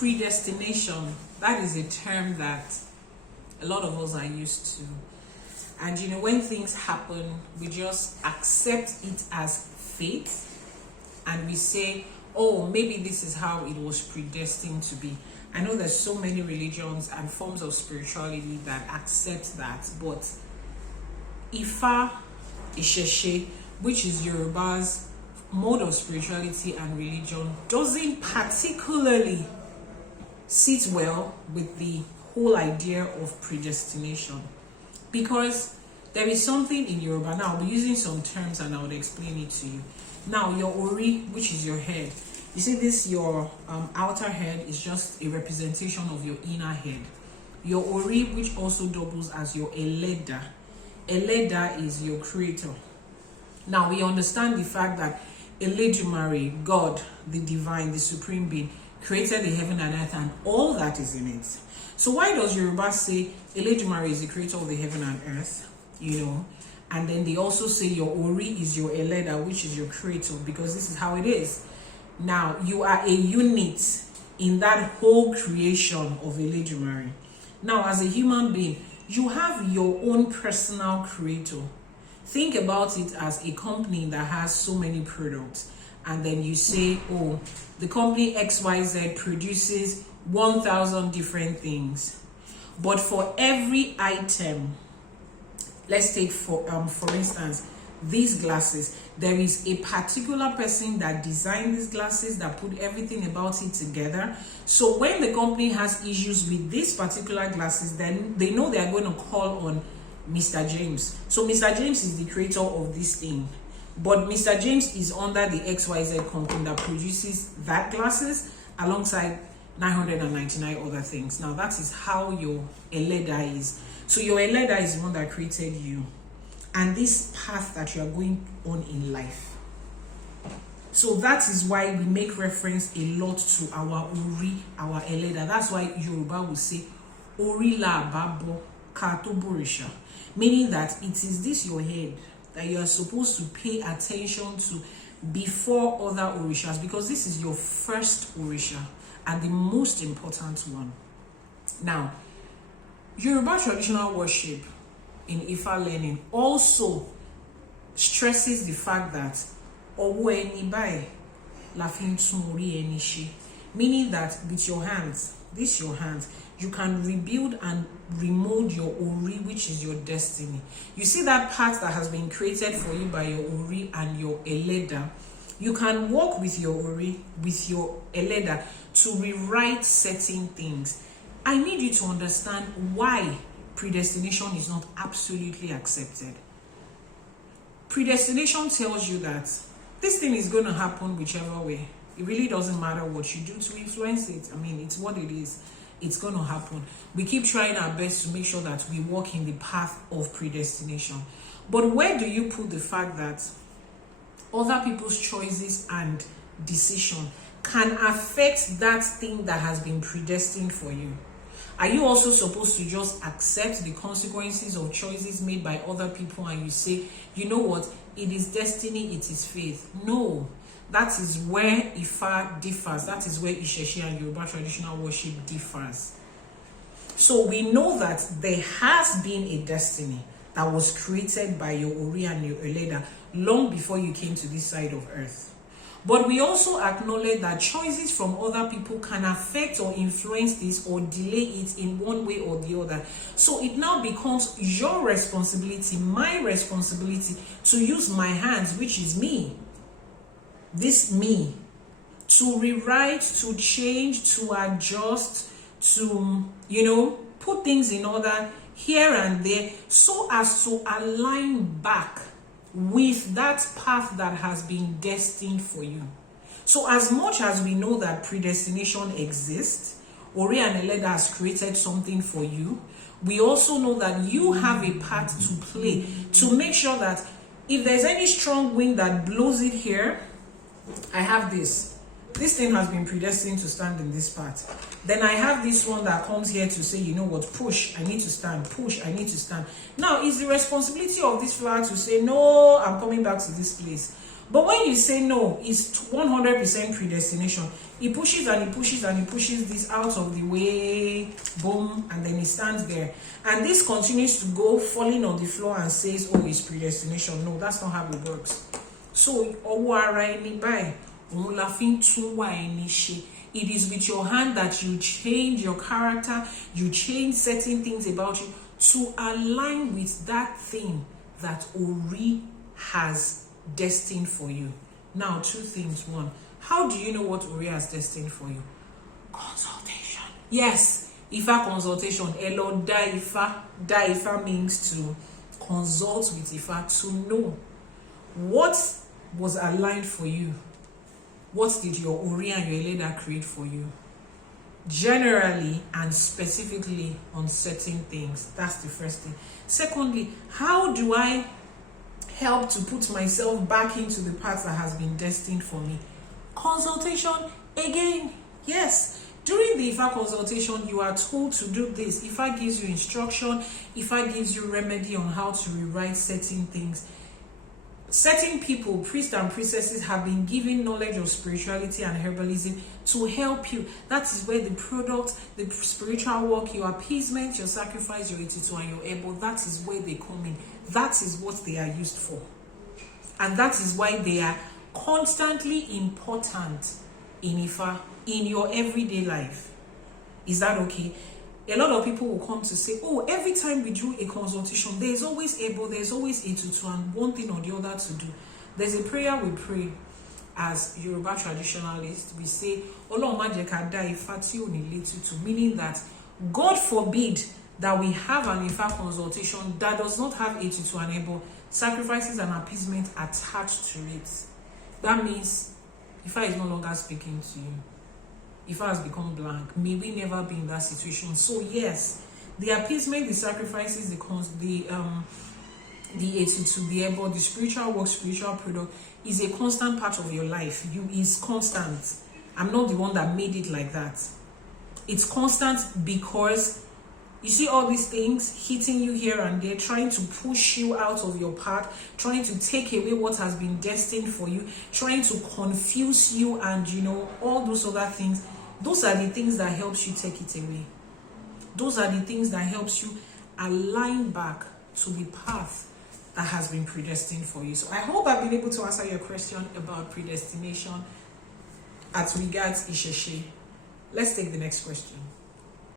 predestination, that is a term that a lot of us are used to. And you know, when things happen, we just accept it as fate, and we say, oh, maybe this is how it was predestined to be. I know there's so many religions and forms of spirituality that accept that, but Ifá, Isese, which is Yoruba's mode of spirituality and religion, doesn't particularly sit well with the whole idea of predestination, because there is something in Yoruba. Now I'll be using some terms and I will explain it to you. Now your Ori, which is your head, you see this, your outer head is just a representation of your inner head. Your Ori, which also doubles as your ЭЛΕ DÀÁ. ЭЛΕ DÀÁ is your creator. Now we understand the fact that Eledumare, God, the divine, the supreme being, created the heaven and earth and all that is in it. So why does Yoruba say Eledumare is the creator of the heaven and earth? You know, and then they also say your Ori is your ЭЛΕ DÀÁ, which is your creator, because this is how it is. Now you are a unit in that whole creation of Eledumare. Now as a human being, you have your own personal creator. Think about it as a company that has so many products, and then you say, oh, the company XYZ produces 1,000 different things, but for every item, let's take for instance these glasses, there is a particular person that designed these glasses, that put everything about it together. So when the company has issues with these particular glasses, then they know they are going to call on Mr. James. So Mr. James is the creator of this thing, but Mr. James is under the XYZ company that produces that glasses alongside 999 other things. Now that is how your ЭЛΕ DÀÁ is. So your ЭЛΕ DΑÁ is the one that created you and this path that you are going on in life. So that is why we make reference a lot to our Ori, our ЭLẹ́ DAÁ. That's why Yoruba will say Orí la babo kato borisha, meaning that it is this your head that you are supposed to pay attention to before other Orishas, because this is your first Orisha and the most important one. Now, Yoruba traditional worship in Ifá learning also stresses the fact that Ọwọ́ ẹni báyìí la fi ń tún orí ẹni ṣe, meaning that with your hands, this your hands, you can rebuild and remold your Ori, which is your destiny. You see that path that has been created for you by your Ori and your ЭЛẹ́ DAÁ. You can work with your Ori, with your ЭLẹ́ DAÁ, to rewrite certain things. I need you to understand why predestination is not absolutely accepted. Predestination tells you that this thing is going to happen whichever way. It really doesn't matter what you do to influence it. I mean, it's what it is. It's going to happen. We keep trying our best to make sure that we walk in the path of predestination. But where do you put the fact that other people's choices and decision can affect that thing that has been predestined for you? Are you also supposed to just accept the consequences of choices made by other people and you say, you know what, it is destiny, it is faith? No, that is where Ifá differs. That is where Isese and Yoruba traditional worship differs. So we know that there has been a destiny that was created by your Ori and your ЭЛẹ́ DAÁ long before you came to this side of earth. But we also acknowledge that choices from other people can affect or influence this or delay it in one way or the other. So it now becomes your responsibility, my responsibility, to use my hands, which is me, this me, to rewrite, to change, to adjust, to, put things in order here and there, so as to align back with that path that has been destined for you. So as much as we know that predestination exists, Orí and ΕΛẹ́ DAÁ has created something for you, we also know that you have a part to play to make sure that if there's any strong wind that blows it here, I have this. This thing has been predestined to stand in this part. Then I have this one that comes here to say, you know what, push, I need to stand, push, I need to stand. Now, it's the responsibility of this flower to say, no, I'm coming back to this place. But when you say no, it's 100% predestination. He pushes and he pushes and he pushes this out of the way, boom, and then he stands there. And this continues to go, falling on the floor and says, oh, it's predestination. No, that's not how it works. So, it is with your hand that you change your character, you change certain things about you to align with that thing that Ori has destined for you. Now, two things. One, how do you know what Ori has destined for you? Consultation. Yes, Ifá consultation. Elo da Ifá. Da Ifá means to consult with Ifá to know what was aligned for you. What did your Ori and your ÄLÄ DÀÁ create for you? Generally and specifically on certain things. That's the first thing. Secondly, how do I help to put myself back into the path that has been destined for me? Consultation again. Yes. During the Ifá consultation, you are told to do this. Ifá gives you instruction. Ifá gives you remedy on how to rewrite certain things. Certain people, priests and priestesses, have been given knowledge of spirituality and herbalism to help you. That is where the product, the spiritual work, your appeasement, your sacrifice, your etitu, and your ebo, that is where they come in. That is what they are used for. And that is why they are constantly important in Ifá, in your everyday life. Is that okay? A lot of people will come to say, oh, every time we do a consultation, there's always able, there's always etitu, and one thing or the other to do. There's a prayer we pray as Yoruba traditionalists. We say, meaning that God forbid that we have an Ifá consultation that does not have etitu and able, sacrifices and appeasement attached to it. That means Ifá is no longer speaking to you. Ifá has become blank. May we never be in that situation. So yes, the appeasement, the sacrifices, the etitu, the ebo, the spiritual work, spiritual product is a constant part of your life. Is constant. I'm not the one that made it like that. It's constant because you see all these things hitting you here and there, trying to push you out of your path, trying to take away what has been destined for you, trying to confuse you, and all those other things. Those are the things that helps you take it away. Those are the things that helps you align back to the path that has been predestined for you. So I hope I've been able to answer your question about predestination as regards Isese. Let's take the next question.